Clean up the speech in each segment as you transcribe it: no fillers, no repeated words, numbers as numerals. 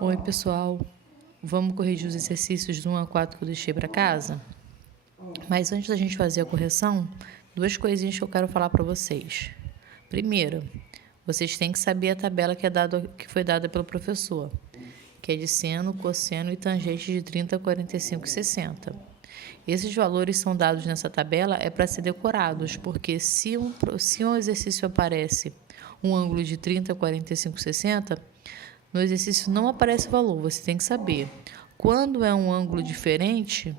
Oi, pessoal. Vamos corrigir os exercícios do 1 a 4 que eu deixei para casa? Mas antes da gente fazer a correção, duas coisinhas que eu quero falar para vocês. Primeiro, vocês têm que saber a tabela que foi dada pelo professor, que é de seno, cosseno e tangente de 30, 45 e 60. Esses valores são dados nessa tabela para ser decorados, porque se um exercício aparece um ângulo de 30, 45, 60, no exercício não aparece o valor, você tem que saber. Quando é um ângulo diferente,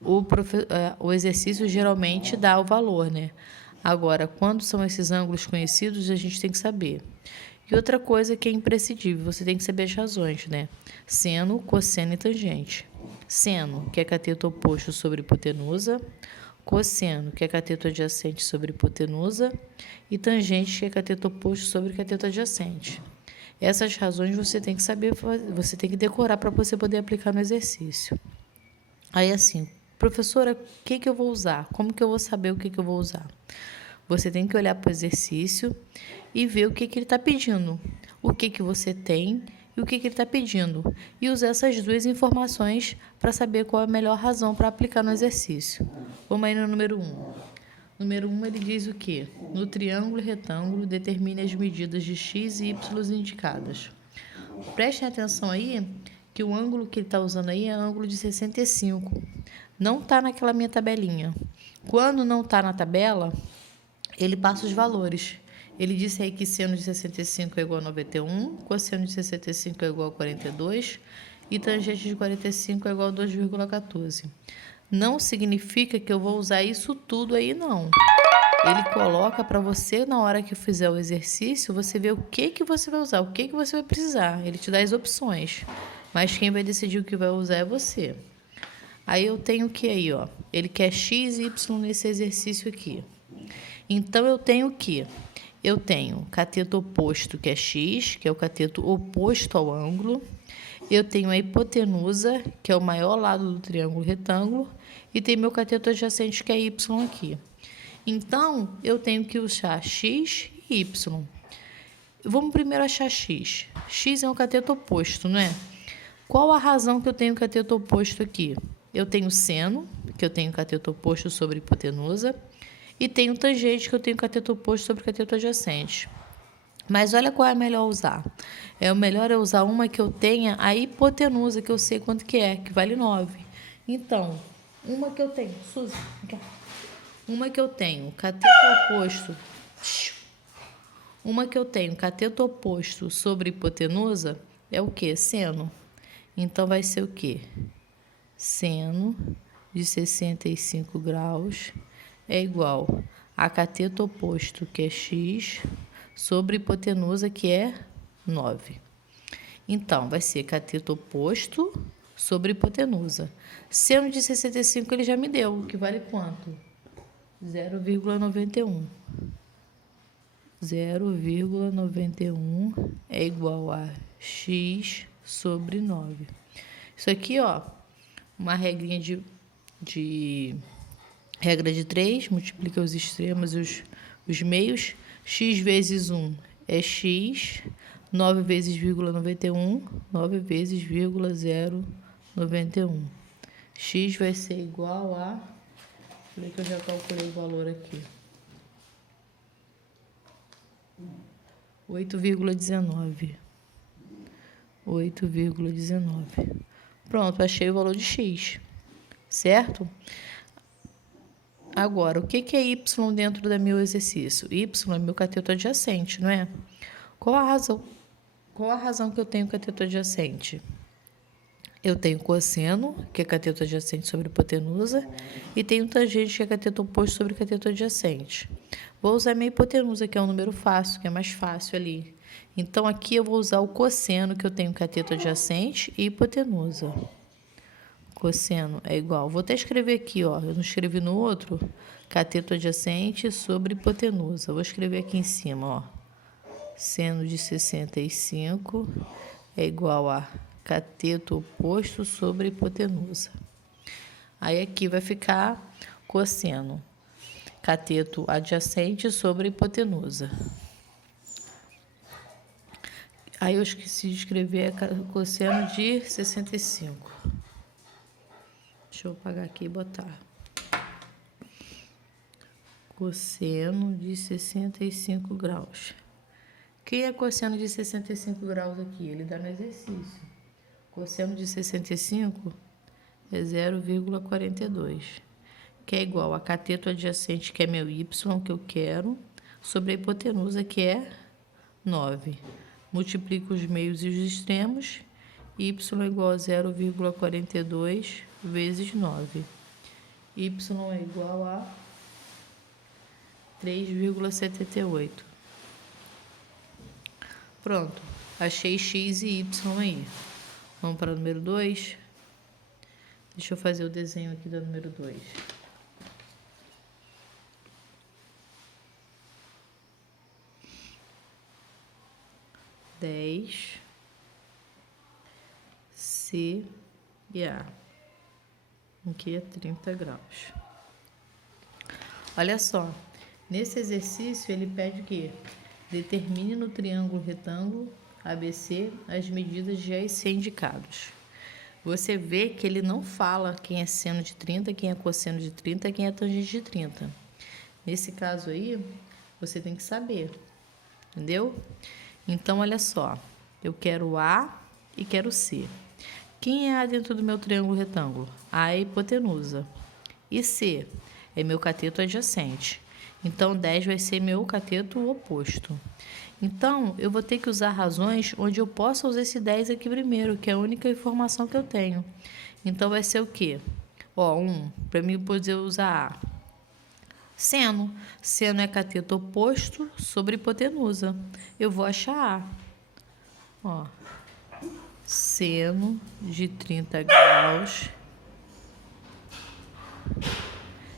o exercício geralmente dá o valor, né? Agora, quando são esses ângulos conhecidos, a gente tem que saber. E outra coisa que é imprescindível, você tem que saber as razões, né? Seno, cosseno e tangente. Seno, que é cateto oposto sobre hipotenusa. Cosseno, que é cateto adjacente sobre hipotenusa. E tangente, que é cateto oposto sobre cateto adjacente. Essas razões você tem que saber, você tem que decorar para você poder aplicar no exercício. Aí assim, professora, o que eu vou usar? Como que eu vou saber o que eu vou usar? Você tem que olhar para o exercício e ver o que ele está pedindo. O que você tem e o que ele está pedindo. E usar essas duas informações para saber qual é a melhor razão para aplicar no exercício. Vamos aí no número 1. Número 1, ele diz o quê? No triângulo e retângulo, determine as medidas de x e y indicadas. Prestem atenção aí que o ângulo que ele está usando aí é ângulo de 65. Não está naquela minha tabelinha. Quando não está na tabela, ele passa os valores. Ele disse aí que seno de 65 é igual a 91, cosseno de 65 é igual a 42 e tangente de 45 é igual a 2,14. Não significa que eu vou usar isso tudo aí, não. Ele coloca para você, na hora que fizer o exercício, você ver o que você vai usar, o que você vai precisar. Ele te dá as opções, mas quem vai decidir o que vai usar é você. Aí eu tenho o que aí, ó? Ele quer x e y nesse exercício aqui. Então, eu tenho o quê? Eu tenho cateto oposto, que é x, que é o cateto oposto ao ângulo. Eu tenho a hipotenusa, que é o maior lado do triângulo retângulo. E tem meu cateto adjacente, que é y aqui. Então, eu tenho que achar x e y. Vamos primeiro achar x. X é um cateto oposto, não é? Qual a razão que eu tenho cateto oposto aqui? Eu tenho seno, que eu tenho cateto oposto sobre hipotenusa. E tenho tangente, que eu tenho cateto oposto sobre cateto adjacente. Mas olha qual é melhor usar. O melhor é usar uma que eu tenha a hipotenusa, que eu sei quanto que vale 9. Então, uma que eu tenho, Suzy, uma que eu tenho cateto oposto, uma que eu tenho cateto oposto sobre hipotenusa é o quê? Seno. Então, vai ser o quê? Seno de 65 graus é igual a cateto oposto, que é x, sobre hipotenusa, que é 9. Então, vai ser cateto oposto sobre hipotenusa. Seno de 65 ele já me deu, que vale quanto? 0,91. 0,91 é igual a x sobre 9. Isso aqui, ó, uma regrinha de regra de 3, multiplica os extremos e os meios. X vezes 1 é x, 9 vezes vírgula 91, 9 vezes vírgula 091. X vai ser igual a... Falei que eu já calculei o valor aqui. 8,19. 8,19. Pronto, achei o valor de x, certo? Agora, o que é y dentro do meu exercício? Y é meu cateto adjacente, não é? Qual a razão que eu tenho cateto adjacente? Eu tenho cosseno, que é cateto adjacente sobre hipotenusa, e tenho tangente, que é cateto oposto sobre cateto adjacente. Vou usar minha hipotenusa, que é um número fácil, que é mais fácil ali. Então, aqui eu vou usar o cosseno, que eu tenho cateto adjacente e hipotenusa. Cosseno é igual. Vou até escrever aqui, ó. Eu não escrevi no outro. Cateto adjacente sobre hipotenusa. Vou escrever aqui em cima, ó. Seno de 65 é igual a cateto oposto sobre hipotenusa. Aí aqui vai ficar cosseno. Cateto adjacente sobre hipotenusa. Aí eu esqueci de escrever cosseno de 65. Deixa eu apagar aqui e botar. Cosseno de 65 graus. Quem é cosseno de 65 graus aqui? Ele dá no exercício. Cosseno de 65 é 0,42, que é igual a cateto adjacente, que é meu y, que eu quero, sobre a hipotenusa, que é 9. Multiplico os meios e os extremos, y é igual a 0,42 vezes 9. Y é igual a 3,78. Pronto, achei x e y aí. Vamos para o número 2. Deixa eu fazer o desenho aqui do número 2. C e A. Aqui é 30 graus. Olha só, nesse exercício ele pede o quê? Determine no triângulo retângulo ABC as medidas de A e C indicados. Você vê que ele não fala quem é seno de 30, quem é cosseno de 30, quem é tangente de 30. Nesse caso aí, você tem que saber, entendeu? Então, olha só, eu quero A e quero C. Quem é A dentro do meu triângulo retângulo? A é a hipotenusa. E C é meu cateto adjacente. Então, 10 vai ser meu cateto oposto. Então, eu vou ter que usar razões onde eu possa usar esse 10 aqui primeiro, que é a única informação que eu tenho. Então, vai ser o quê? Ó, para mim poder usar A. Seno. Seno é cateto oposto sobre hipotenusa. Eu vou achar A. Ó, seno de 30 graus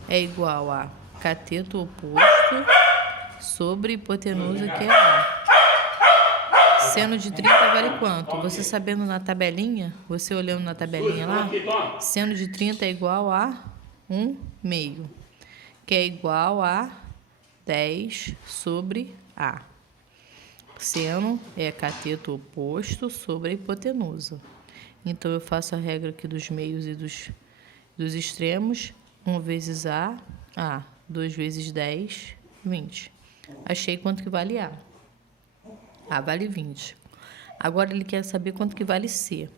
é igual a cateto oposto sobre hipotenusa, que é A. Seno de 30 vale quanto? Você sabendo na tabelinha, você olhando na tabelinha lá, seno de 30 é igual a 1/2, que é igual a 10 sobre A. Seno é cateto oposto sobre a hipotenusa. Então, eu faço a regra aqui dos meios e dos extremos. 1 vezes A, 2 vezes 10, 20. Achei quanto que vale A. A vale 20. Agora, ele quer saber quanto que vale C.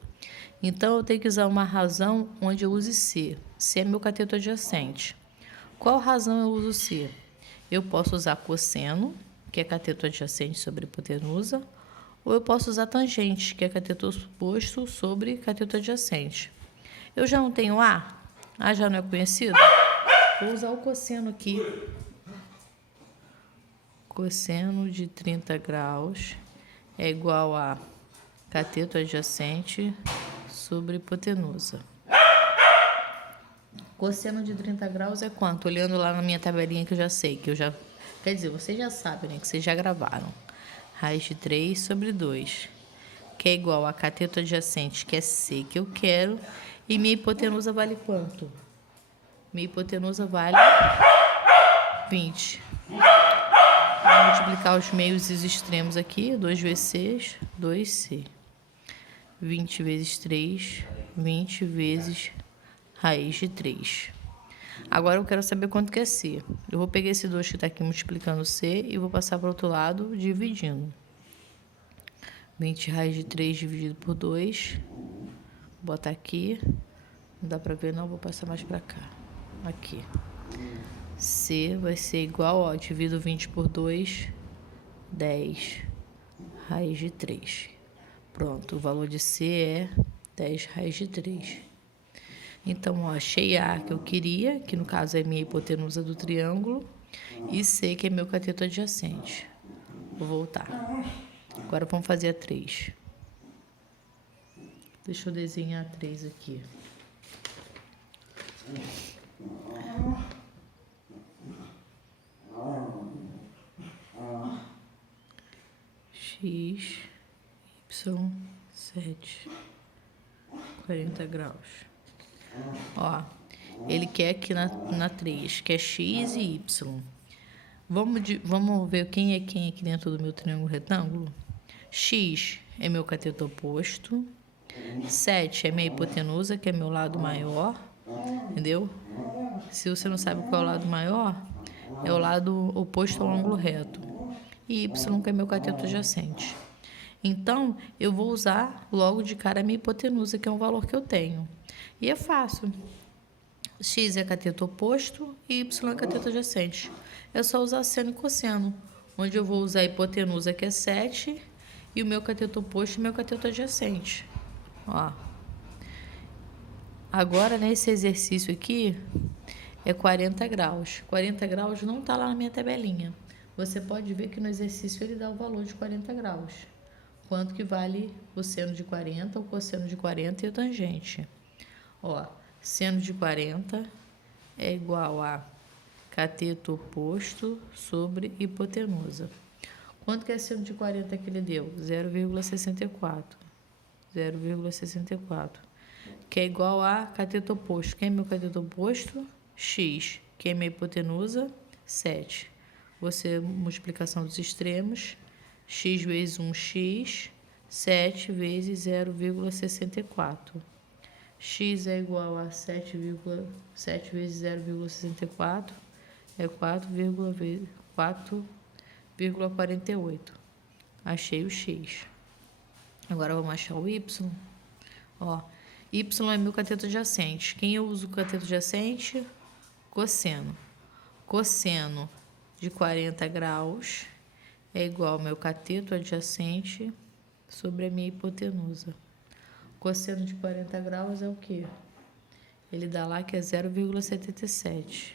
Então, eu tenho que usar uma razão onde eu use C. C é meu cateto adjacente. Qual razão eu uso C? Eu posso usar cosseno, que é cateto adjacente sobre hipotenusa, ou eu posso usar tangente, que é cateto oposto sobre cateto adjacente. Eu já não tenho A? A já não é conhecido? Vou usar o cosseno aqui. Cosseno de 30 graus é igual a cateto adjacente sobre hipotenusa. Cosseno de 30 graus é quanto? Olhando lá na minha tabelinha que eu já sei, quer dizer, vocês já sabem, né? Que vocês já gravaram. Raiz de 3 sobre 2, que é igual a cateto adjacente, que é C, que eu quero, e minha hipotenusa vale quanto? Minha hipotenusa vale 20. Vou multiplicar os meios e os extremos aqui. 2 vezes 6, 2C. 20 vezes 3, 20 vezes raiz de 3. Agora eu quero saber quanto que é C. Eu vou pegar esse 2 que está aqui multiplicando C e vou passar para o outro lado dividindo. 20 raiz de 3 dividido por 2. Vou botar aqui. Não dá para ver não, vou passar mais para cá. Aqui. C vai ser igual, ó, divido 20 por 2, 10 raiz de 3. Pronto, o valor de C é 10 raiz de 3. Então, ó, achei A que eu queria, que no caso é minha hipotenusa do triângulo, e C que é meu cateto adjacente. Vou voltar. Agora vamos fazer a 3. Deixa eu desenhar a 3 aqui. X, Y, 7, 40 graus. Ó, ele quer aqui na 3, que é X e Y. Vamos ver quem é quem aqui dentro do meu triângulo retângulo? X é meu cateto oposto. 7 é minha hipotenusa, que é meu lado maior. Entendeu? Se você não sabe qual é o lado maior, é o lado oposto ao ângulo reto. E Y, que é meu cateto adjacente. Então, eu vou usar logo de cara a minha hipotenusa, que é um valor que eu tenho. E é fácil. X é cateto oposto e Y é cateto adjacente. É só usar seno e cosseno, onde eu vou usar a hipotenusa, que é 7, e o meu cateto oposto e meu cateto adjacente. Ó. Agora, nesse exercício aqui, é 40 graus. 40 graus não está lá na minha tabelinha. Você pode ver que no exercício ele dá o valor de 40 graus. Quanto que vale o seno de 40, o cosseno de 40 e o tangente. Ó, seno de 40 é igual a cateto oposto sobre hipotenusa. Quanto que é seno de 40 que ele deu? 0,64. 0,64. Que é igual a cateto oposto. Quem é meu cateto oposto? X. Que é minha hipotenusa? 7. Você, multiplicação dos extremos. X vezes 1x, 7 vezes 0,64. X é igual a 7 vezes 0,64, é 4,48. Achei o X. Agora vamos achar o Y. Ó, Y é meu cateto adjacente. Quem eu uso o cateto adjacente? Cosseno. Cosseno de 40 graus é igual ao meu cateto adjacente sobre a minha hipotenusa. Cosseno de 40 graus é o quê? Ele dá lá que é 0,77.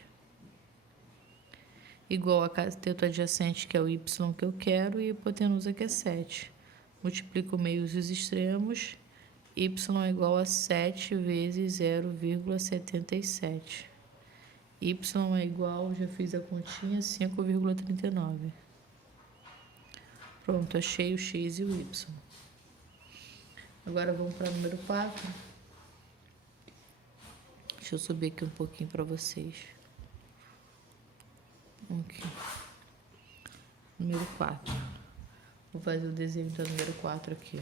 Igual a cateto adjacente, que é o Y que eu quero, e hipotenusa, que é 7. Multiplico meios e os extremos. Y é igual a 7 vezes 0,77. Y é igual, já fiz a continha, 5,39. Pronto, achei o X e o Y. Agora vamos para o número 4. Deixa eu subir aqui um pouquinho para vocês. Aqui. Número 4. Vou fazer o desenho do número 4 aqui.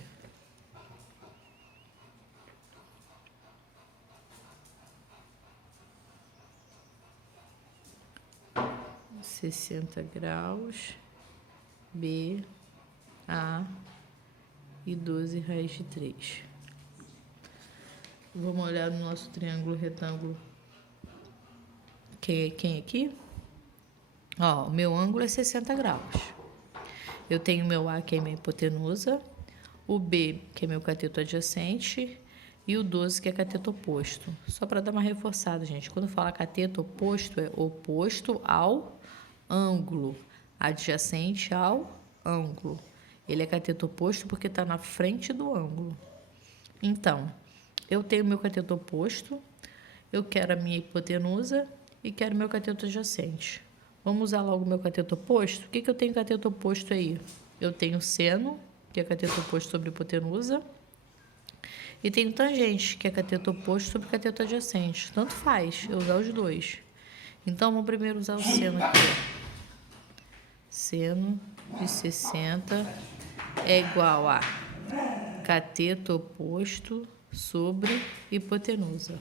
(60°, B, A e 12 raiz de 3. Vamos olhar no nosso triângulo retângulo. Quem aqui? Ó, o meu ângulo é 60 graus. Eu tenho meu A, que é minha hipotenusa, o B, que é meu cateto adjacente, e o 12, que é cateto oposto. Só para dar uma reforçada, gente. Quando fala cateto oposto, é oposto ao ângulo, adjacente ao ângulo. Ele é cateto oposto porque está na frente do ângulo. Então, eu tenho meu cateto oposto, eu quero a minha hipotenusa e quero meu cateto adjacente. Vamos usar logo o meu cateto oposto? O que eu tenho cateto oposto aí? Eu tenho seno, que é cateto oposto sobre hipotenusa, e tenho tangente, que é cateto oposto sobre cateto adjacente. Tanto faz eu usar os dois. Então, vamos primeiro usar o seno aqui. Seno de 60 é igual a cateto oposto sobre hipotenusa.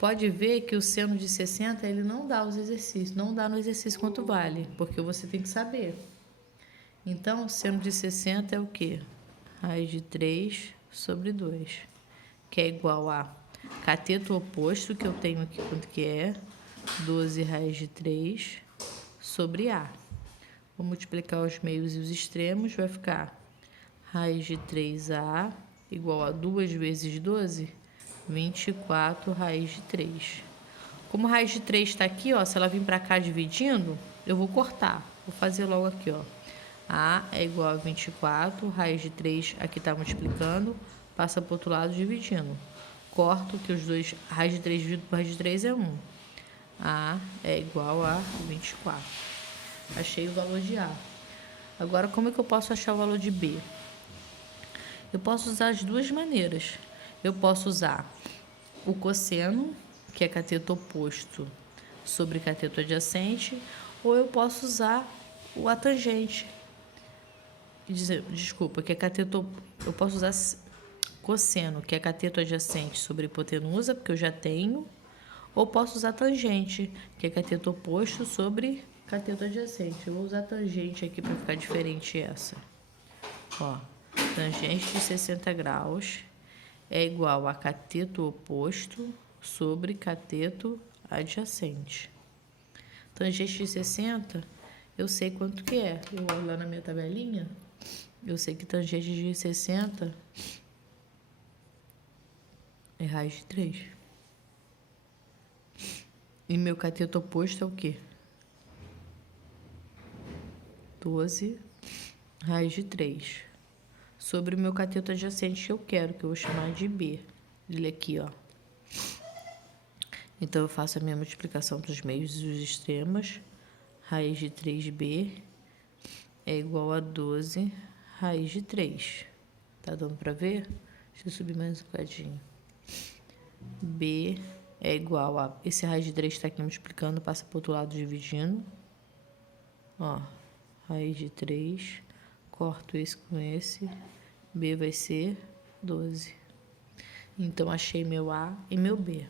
Pode ver que o seno de 60, ele não dá os exercícios, não dá no exercício quanto vale, porque você tem que saber. Então, o seno de 60 é o quê? Raiz de 3 sobre 2, que é igual a cateto oposto, que eu tenho aqui, quanto que é? 12 raiz de 3 sobre A. Vou multiplicar os meios e os extremos, vai ficar raiz de 3A igual a 2 vezes 12, 24 raiz de 3. Como raiz de 3 está aqui, ó, se ela vir para cá dividindo, eu vou cortar. Vou fazer logo aqui, ó. A é igual a 24, raiz de 3 aqui está multiplicando, passa para o outro lado dividindo. Corto que os dois, raiz de 3 dividido por raiz de 3 é 1. A é igual a 24. Achei o valor de A. Agora, como é que eu posso achar o valor de B? Eu posso usar as duas maneiras. Eu posso usar o cosseno, que é cateto oposto sobre cateto adjacente, ou eu posso usar a tangente, Desculpa, que é cateto. Eu posso usar cosseno, que é cateto adjacente sobre hipotenusa, porque eu já tenho. Ou posso usar tangente, que é cateto oposto sobre cateto adjacente. Eu vou usar tangente aqui para ficar diferente essa. Ó, tangente de 60 graus é igual a cateto oposto sobre cateto adjacente. Tangente de 60, eu sei quanto que é. Eu olho lá na minha tabelinha, eu sei que tangente de 60 é raiz de 3. E meu cateto oposto é o quê? 12 raiz de 3. Sobre o meu cateto adjacente que eu quero, que eu vou chamar de B. Ele aqui, ó. Então, eu faço a minha multiplicação dos meios e dos extremos. Raiz de 3B é igual a 12 raiz de 3. Tá dando para ver? Deixa eu subir mais um bocadinho. B é igual a... Esse raiz de 3 está aqui multiplicando, passa para o outro lado dividindo. Ó, raiz de 3, corto esse com esse. B vai ser 12. Então, achei meu A e meu B.